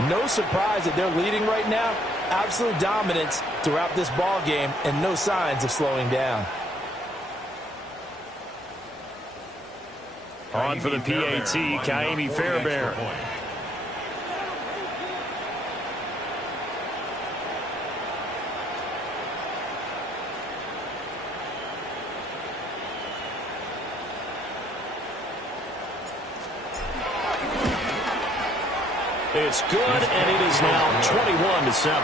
No surprise that they're leading right now. Absolute dominance throughout this ball game and no signs of slowing down. On for the PAT, Ka'imi Fairbairn. It's good, and it is now 21-7.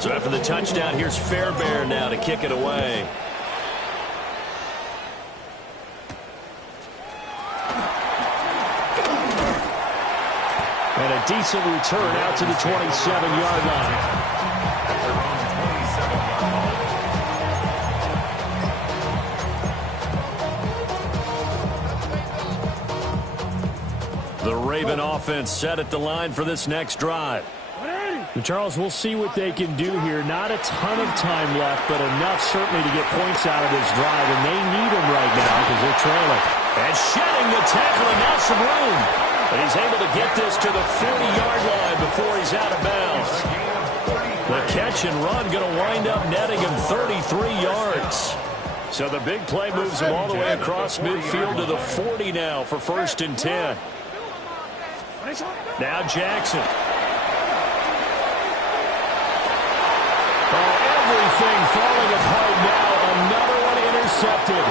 So after the touchdown, here's Fairbairn now to kick it away. And a decent return out to the 27-yard line. The Raven offense set at the line for this next drive. Charles, we'll see what they can do here. Not a ton of time left, but enough certainly to get points out of this drive, and they need them right now because they're trailing. And shedding the tackle, and now some room. But he's able to get this to the 40-yard line before he's out of bounds. The catch and run going to wind up netting him 33 yards. So the big play moves him all the way across midfield to the 40 now for 1st and 10. Now Jackson. Oh, everything falling apart now. Another one intercepted.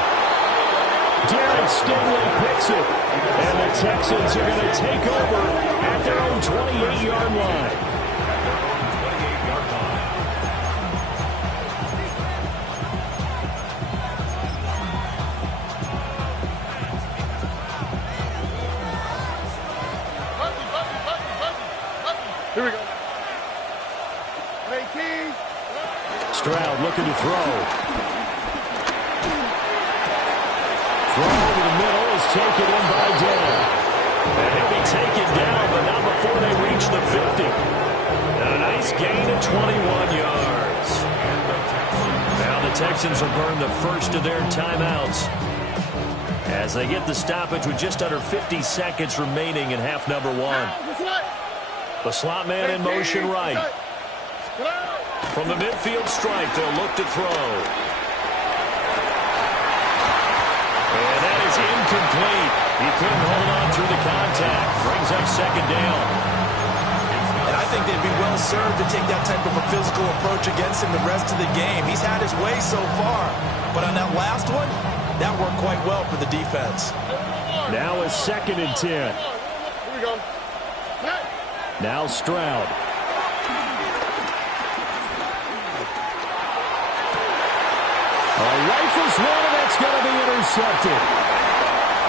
Derek Stingley picks it. And the Texans are going to take over at their own 28-yard line. Here we go. Stroud looking to throw. Throw over the middle is taken in by Dan. And he'll be taken down, but not before they reach the 50. And a nice gain of 21 yards. Now the Texans will burn the first of their timeouts as they get the stoppage with just under 50 seconds remaining in half number 1. The slot man in motion right. From the midfield stripe, they'll look to throw. And that is incomplete. He couldn't hold on through the contact. Brings up 2nd down. And I think they'd be well served to take that type of a physical approach against him the rest of the game. He's had his way so far. But on that last one, that worked quite well for the defense. Now a 2nd and 10. Here we go. Now Stroud. Rifles one, and that's going to be intercepted.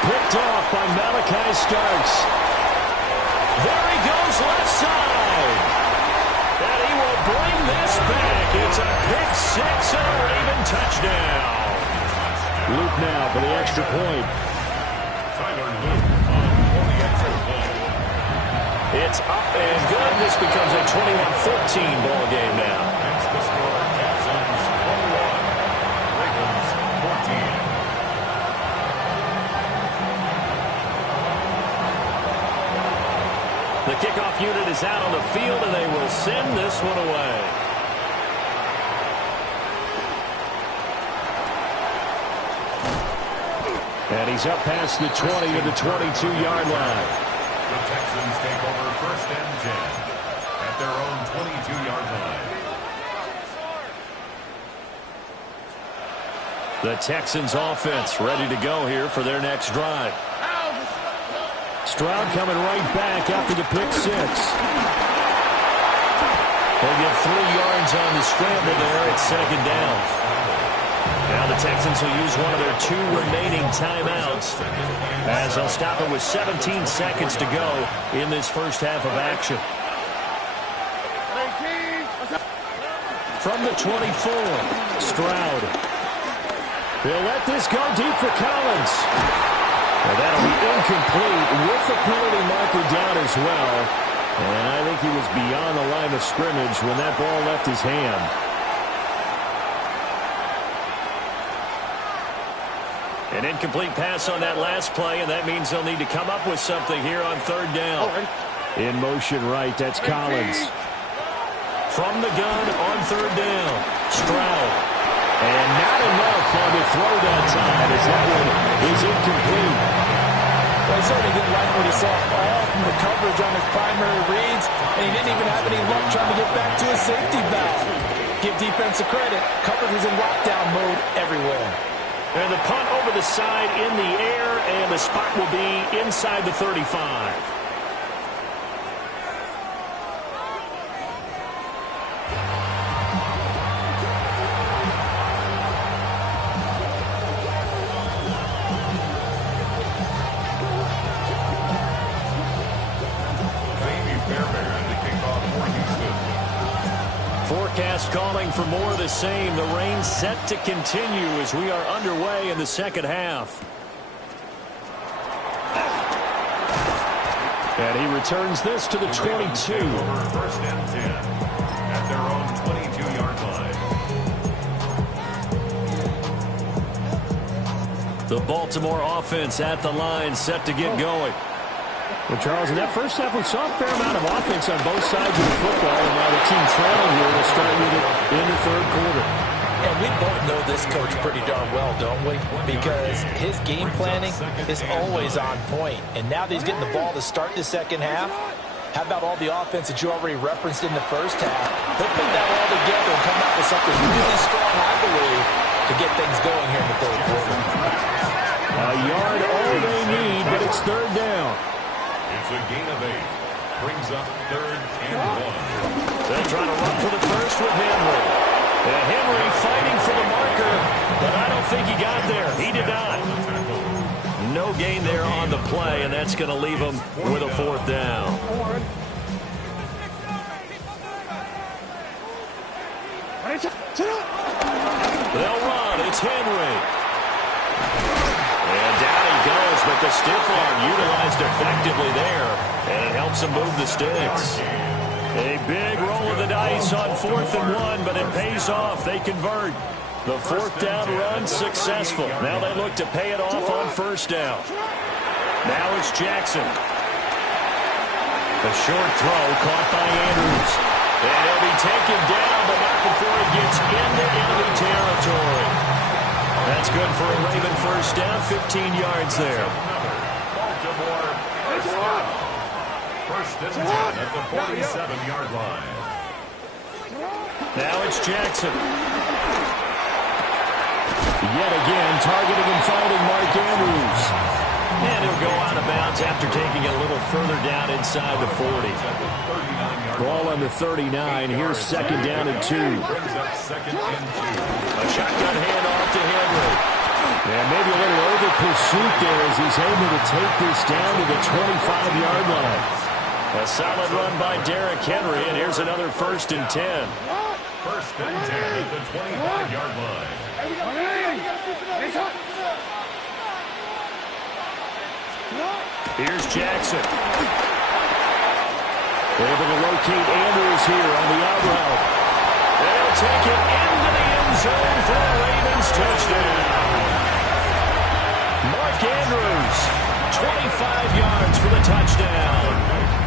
Picked off by Malachi Starks. There he goes left side. And he will bring this back. It's a pick 6 and a Raven touchdown. Luke now for the extra point. Tyler Luke for the extra point. It's up and good. This becomes a 21-14 ball game now. That's the score. Texans 21, Ravens 14. The kickoff unit is out on the field, and they will send this one away. And he's up past the 20 to the 22-yard line. The Texans take over 1st and 10 at their own 22-yard line. The Texans offense ready to go here for their next drive. Stroud coming right back after the pick 6. They'll get 3 yards on the scramble there at 2nd down. Now the Texans will use one of their 2 remaining timeouts as they'll stop it with 17 seconds to go in this first half of action. From the 24, Stroud. They'll let this go deep for Collins. Well, that'll be incomplete with the penalty marker down as well. And I think he was beyond the line of scrimmage when that ball left his hand. An incomplete pass on that last play, and that means they'll need to come up with something here on third down. In motion right, that's Collins. From the gun on third down, Stroud. And not enough on the throw that time as that one is incomplete. Well, he certainly didn't like what he saw all from the coverage on his primary reads, and he didn't even have any luck trying to get back to his safety valve. Give defense a credit. Coverage was in lockdown mode everywhere. And the punt over the side in the air, and the spot will be inside the 35. Forecast calling for more of the same. The rain set to continue as we are underway in the second half. And he returns this to the 22. First and 10 at their own 22-yard line. The Baltimore offense at the line, set to get going. Well, Charles, in that first half, we saw a fair amount of offense on both sides of the football, and now the team trailing here will start with it in the third quarter. And we both know this coach pretty darn well, don't we? Because his game planning is always on point. And now that he's getting the ball to start the second half, how about all the offense that you already referenced in the first half? He'll put that all together and come out with something really strong, I believe, to get things going here in the third quarter. A yard all they need, but it's third down. It's a gain of 8. Brings up third and 1. They're trying to run for the first with Henry. And Henry fighting for the marker, but I don't think he got there. He did not. No gain there on the play, and that's going to leave him with a fourth down. They'll run. It's Henry. And down he goes, but the stiff arm utilized effectively there, and it helps him move the sticks. A big roll of the dice on 4th and 1, but it pays off. They convert. The fourth down run successful. Now they look to pay it off on first down. Now it's Jackson. The short throw caught by Andrews. And he'll be taken down, but not before he gets into enemy territory. That's good for a Raven first down, 15 yards there. First and 10 at the 47-yard line. Now it's Jackson. Yet again, targeting and finding Mark Andrews. And he'll go out of bounds after taking it a little further down inside the 40. Ball on the 39. Here's second down and 2. Brings up second and 2. A shotgun handoff to Henry. Yeah, maybe a little over pursuit there as he's able to take this down to the 25-yard line. A solid run by Derrick Henry, and here's another first and 10. First and 10 at the 25-yard line. Here's Jackson. Able to locate Andrews here on the out route. They'll take it into the end zone for a Ravens touchdown. Mark Andrews, 25 yards for the touchdown.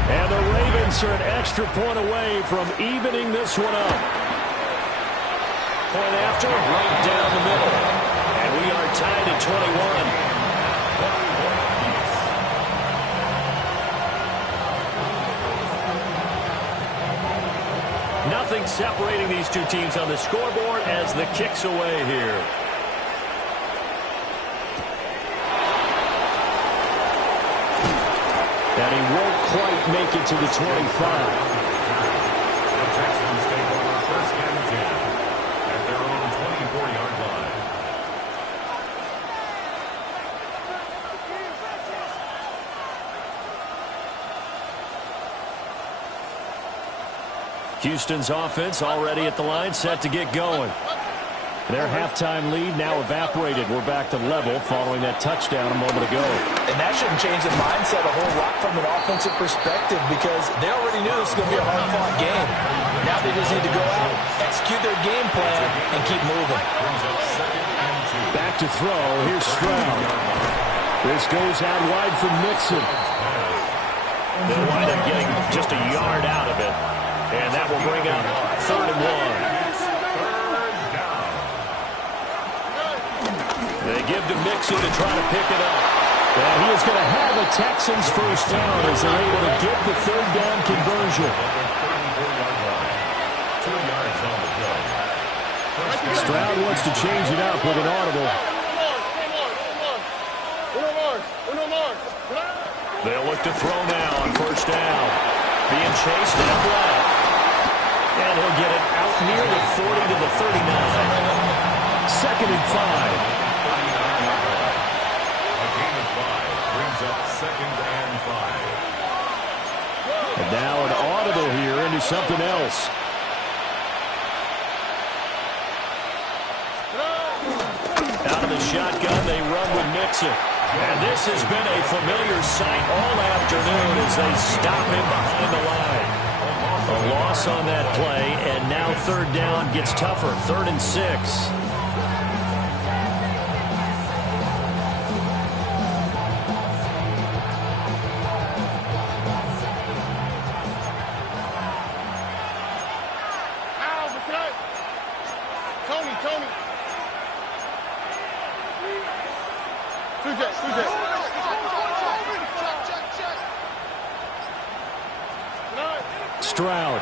And the Ravens are an extra point away from evening this one up. Point after, right down the middle. And we are tied at 21. Nothing separating these two teams on the scoreboard as the kick's away here. And he won't quite make it to the 25. The Texans take over first and 10 at their own 24-yard line. Houston's offense already at the line, set to get going. Their halftime lead now evaporated. We're back to level following that touchdown a moment ago. And that shouldn't change the mindset a whole lot from an offensive perspective because they already knew this was going to be a hard-fought game. Now they just need to go out, execute their game plan, and keep moving. Back back to throw. Here's Stroud. This goes out wide for Mixon. They'll wind up getting just a yard out of it. And that will bring up 3rd and 1. They give to Mixon to try to pick it up. And he is going to have a Texans first down as they're able to get the 3rd down conversion. Stroud wants to change it up with an audible. They'll look to throw now on 1st down. Being chased out left. And he'll get it out near the 40 to the 39. 2nd and 5. A gain of 5 brings up 2nd and 5. And now an audible here into something else. Out of the shotgun, they run with Mixon. And this has been a familiar sight all afternoon as they stop him behind the line. A loss on that play, and now 3rd down gets tougher. 3rd and 6. Tony. Stroud.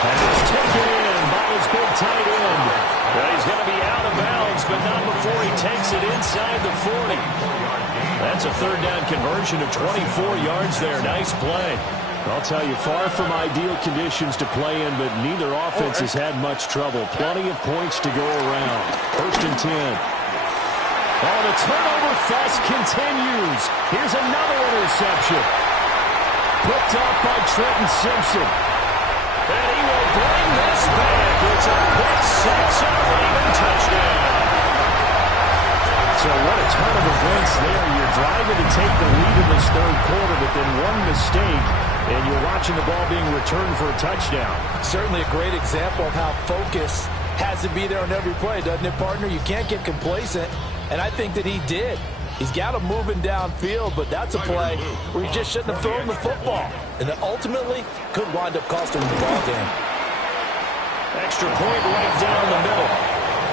And it's taken in by his big tight end. Well, he's going to be out of bounds, but not before he takes it inside the 40. That's a 3rd down conversion of 24 yards there. Nice play. I'll tell you, far from ideal conditions to play in, but neither offense has had much trouble. Plenty of points to go around. 1st and 10. Oh, the turnover fest continues. Here's another interception. Picked up by Trenton Simpson. And he will bring this back. It's a pick 6 and a Raven touchdown. So what a turn of events there. You're driving to take the lead in this 3rd quarter, but then one mistake, and you're watching the ball being returned for a touchdown. Certainly a great example of how focus has to be there on every play, doesn't it, partner? You can't get complacent, and I think that he did. He's got him moving downfield, but that's a play where you just shouldn't have thrown the football. And that ultimately could wind up costing him the ball game. Extra point right down the middle.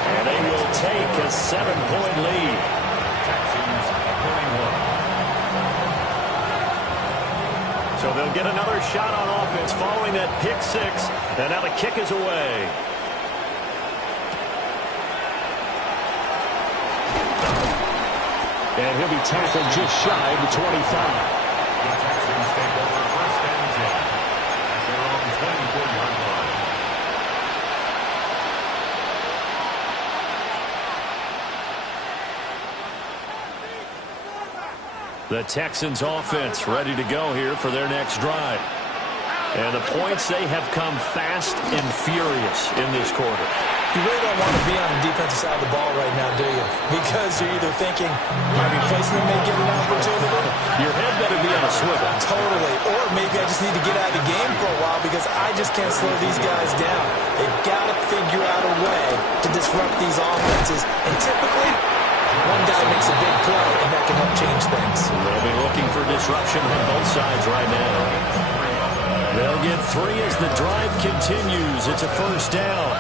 And they will take a 7-point lead. Texans 21. So they'll get another shot on offense following that pick 6. And now the kick is away. And he'll be tackled just shy of the 25. The Texans take over 1st and 10 at their own 24-yard line. The Texans offense ready to go here for their next drive. And the points, they have come fast and furious in this quarter. You really don't want to be on the defensive side of the ball right now, do you? Because you're either thinking my replacement may get an opportunity. Your head better be on a swivel. Totally. Or maybe I just need to get out of the game for a while because I just can't slow these guys down. They've got to figure out a way to disrupt these offenses. And typically, one guy makes a big play, and that can help change things. They'll be looking for disruption on both sides right now. They'll get 3 as the drive continues. It's a 1st down.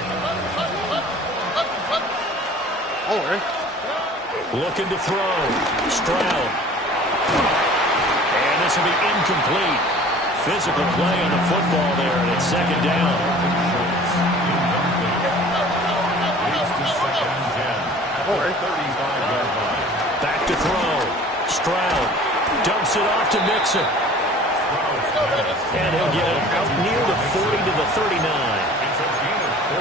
Looking to throw. Stroud. And this will be incomplete. Physical play on the football there, and it's 2nd down. Leads to 2nd and 10 at the 35-yard line. Back to throw. Stroud dumps it off to Mixon. And he'll get it out near the 40 to the 39. It's a gain of 4,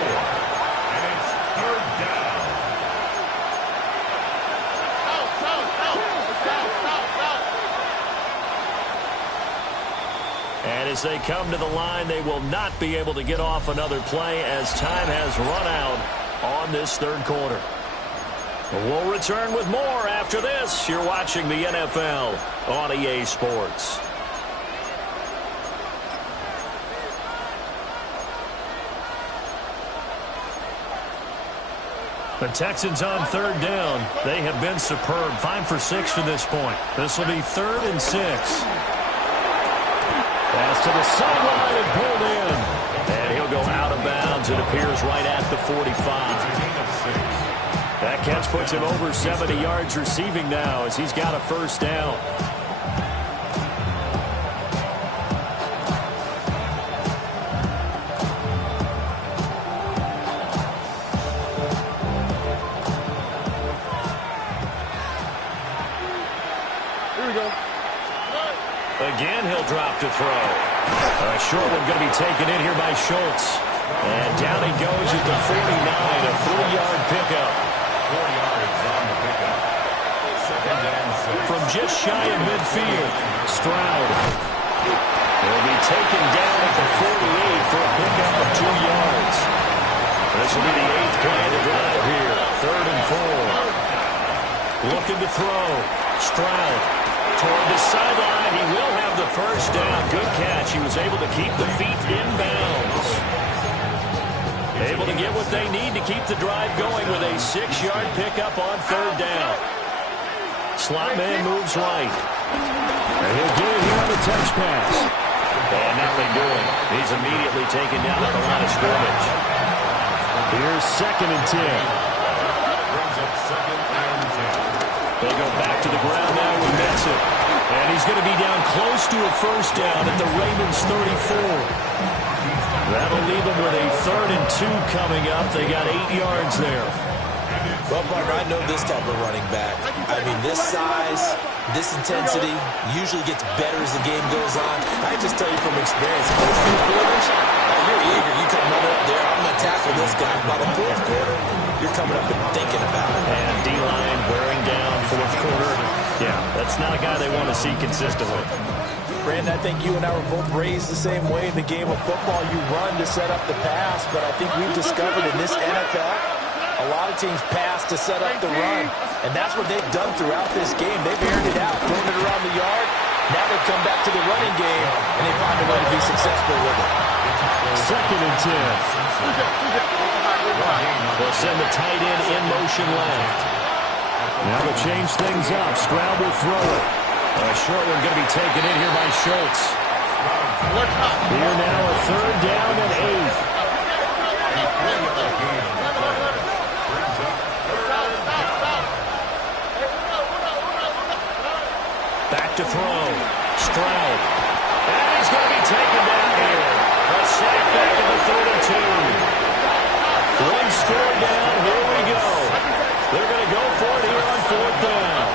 and it's 3rd down. And as they come to the line, they will not be able to get off another play as time has run out on this 3rd quarter. We'll return with more after this. You're watching the NFL on EA Sports. The Texans on third down. They have been superb. 5 for 6 to this point. This will be 3rd and 6. Pass to the sideline and pulled in. And he'll go out of bounds. It appears right at the 45. That catch puts him over 70 yards receiving now as he's got a first down. Again, he'll drop to throw. A short one going to be taken in here by Schultz. And down he goes at the 49, a 3-yard pickup. 4 yards on the pickup. 2nd and 6. From just shy of midfield, Stroud. He'll be taken down at the 48 for a pickup of 2 yards. This will be the 8th play of the drive here. 3rd and 4. Looking to throw. Stroud. Toward the sideline, he will have the first down. Good catch. He was able to keep the feet inbounds. Able to get what they need to keep the drive going with a 6-yard pickup on 3rd down. Slot man moves right. And he'll get it here on the touch pass. And now they do it. He's immediately taken down at the line of scrimmage. Here's 2nd and 10. Brings up 2nd and 10. They go back to the ground now with Mixon. And he's going to be down close to a first down at the Ravens 34. That'll leave them with a 3rd and 2 coming up. They got 8 yards there. Well, partner, I know this type of running back. I mean, this size, this intensity usually gets better as the game goes on. I just tell you from experience, first 2 quarters, you're eager. You come running up there, I'm going to tackle this guy. By the 4th quarter, you're coming up and thinking about it. And D-line wearing down 4th quarter. Yeah, that's not a guy they want to see consistently. Brandon, I think you and I were both raised the same way in the game of football. You run to set up the pass, but I think we've discovered in this NFL, a lot of teams pass to set up the run. And that's what they've done throughout this game. They've aired it out, thrown it around the yard. Now they come back to the running game, and they find a way to be successful with it. 2nd and 10. They'll send the tight end in motion left. Now to change things up, Stroud will throw it. A short one going to be taken in here by Schultz. Here now a 3rd down and 8. Back to throw. Stroud. And he's going to be taken down here. A sack back in the 32. 1 score down. Here we go. They're going to go for it here on 4th down.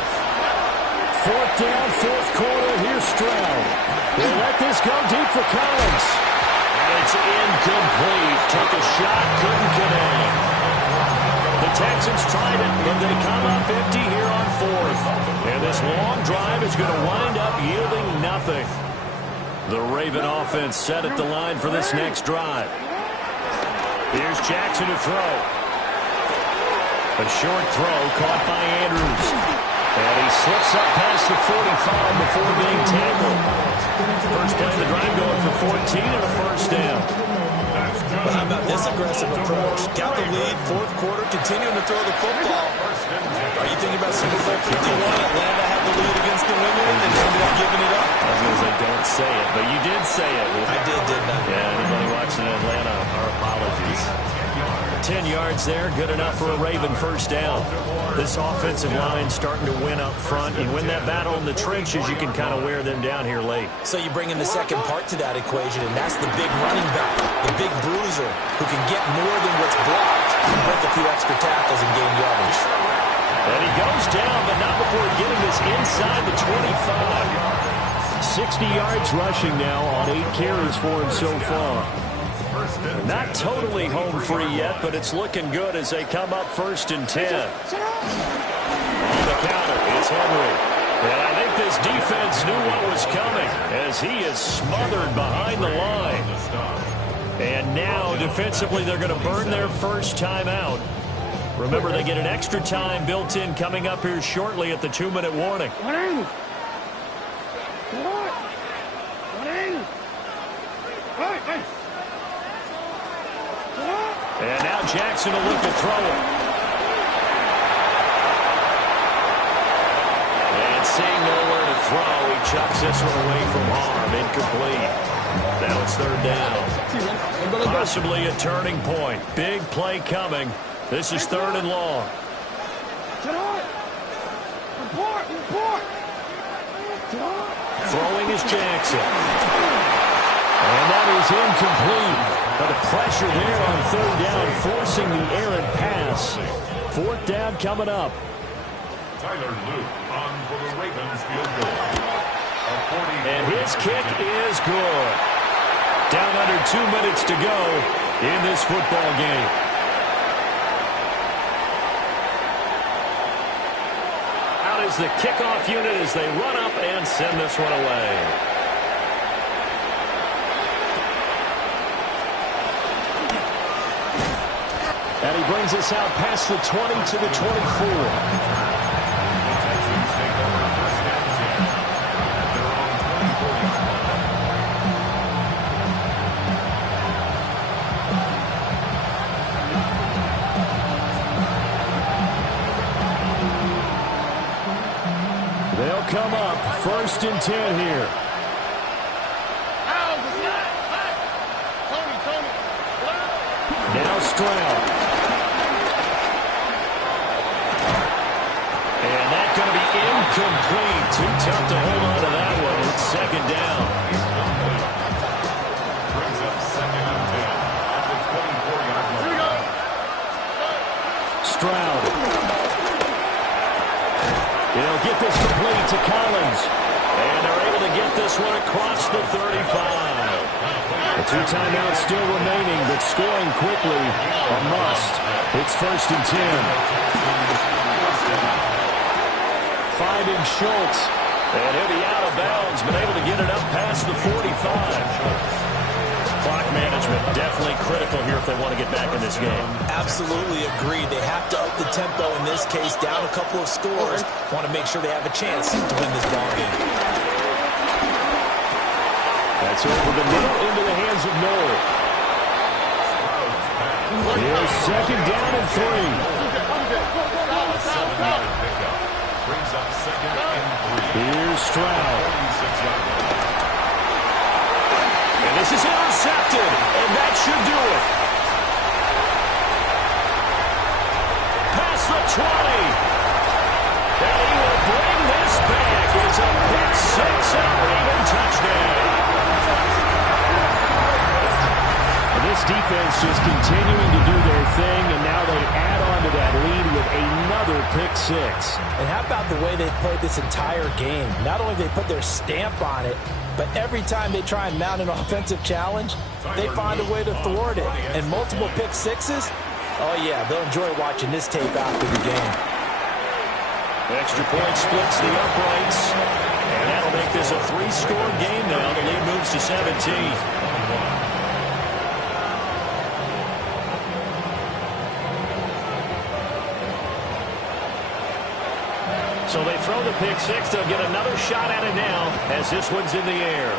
4th down, 4th quarter. Here's Stroud. They let this go deep for Collins. And it's incomplete. Took a shot, couldn't connect. The Texans tried it, but they come up empty here on 4th. And this long drive is going to wind up yielding nothing. The Raven offense set at the line for this next drive. Here's Jackson to throw. A short throw caught by Andrews. And he slips up past the 45 before being tackled. First play of the drive going for 14 and a first down. But how about this aggressive approach? Got the lead, 4th quarter, continuing to throw the football. Are you thinking about Super Bowl 51? Atlanta had the lead against New England and ended up giving it up. I was going to say, don't say it, but you did say it. I did, didn't I? Yeah, anybody watching Atlanta, our apologies. 10 yards there, good enough for a Raven first down. This offensive line starting to win up front. You win that battle in the trenches, you can kind of wear them down here late. So you bring in the second part to that equation, and that's the big running back, the big bruiser, who can get more than what's blocked and break a few extra tackles and gain yardage. And he goes down, but not before getting this inside the 25. 60 yards rushing now on 8 carries for him so far. Not totally home free yet, but it's looking good as they come up 1st and 10. On the counter, it's Henry. And I think this defense knew what was coming as he is smothered behind the line. And now, defensively, they're going to burn their first timeout. Remember, they get an extra time built in coming up here shortly at the 2-minute warning. And now Jackson will look to throw it. seeing nowhere to throw, he chucks this one away from harm. Incomplete. Now it's third down. Possibly a turning point. Big play coming. This is third and long. Throwing is Jackson. And that is incomplete. But the pressure there on third down, forcing the errant pass. Fourth down coming up. Tyler Luke on for the Ravens field goal. And his kick is good. Down under 2 minutes to go in this football game. Out is the kickoff unit as they run up and send this one away. And he brings us out past the 20 to the 24. They'll come up first and 10 here. Now Stroud. And that's going to be incomplete. Too tough to hold on to that one. It's second down. Brings up second and 10 at the 24-yard line. Stroud. They'll get this complete to Collins. And they're able to get this one across the 35. The 2 timeouts still remaining, but scoring quickly a must. It's first and 10. Finding Schultz. And he'll be out of bounds, but able to get it up past the 45. Clock management definitely critical here if they want to get back in this game. Absolutely agreed. They have to up the tempo in this case, down a couple of scores. Want to make sure they have a chance to win this ball game. That's over the middle into the hands of Noel. Here's second down and 3. Brings up second and 3. Here's Stroud. And this is intercepted, and that should do it. Past the 20. And he will bring this back. It's a pick 6 and a Raven touchdown. This defense just continuing to do their thing, and now they add on to that lead with another pick 6. And how about the way they played this entire game? Not only they put their stamp on it, but every time they try and mount an offensive challenge, they find a way to thwart it. And multiple pick 6s, oh yeah, they'll enjoy watching this tape after the game. Extra point splits the uprights, and that'll make this a 3-score game now. The lead moves to 17. So they throw the pick 6. They'll get another shot at it now as this one's in the air.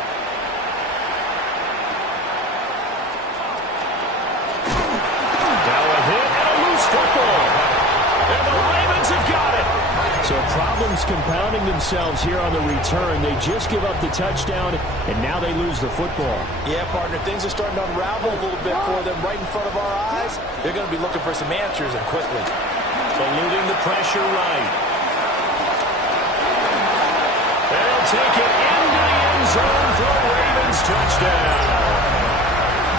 Now a hit and a loose football. And the Ravens have got it. So problems compounding themselves here on the return. They just give up the touchdown, and now they lose the football. Yeah, partner, things are starting to unravel a little bit for them right in front of our eyes. They're going to be looking for some answers, and quickly. Eluding the pressure right. They'll take it into the end zone for a Ravens touchdown.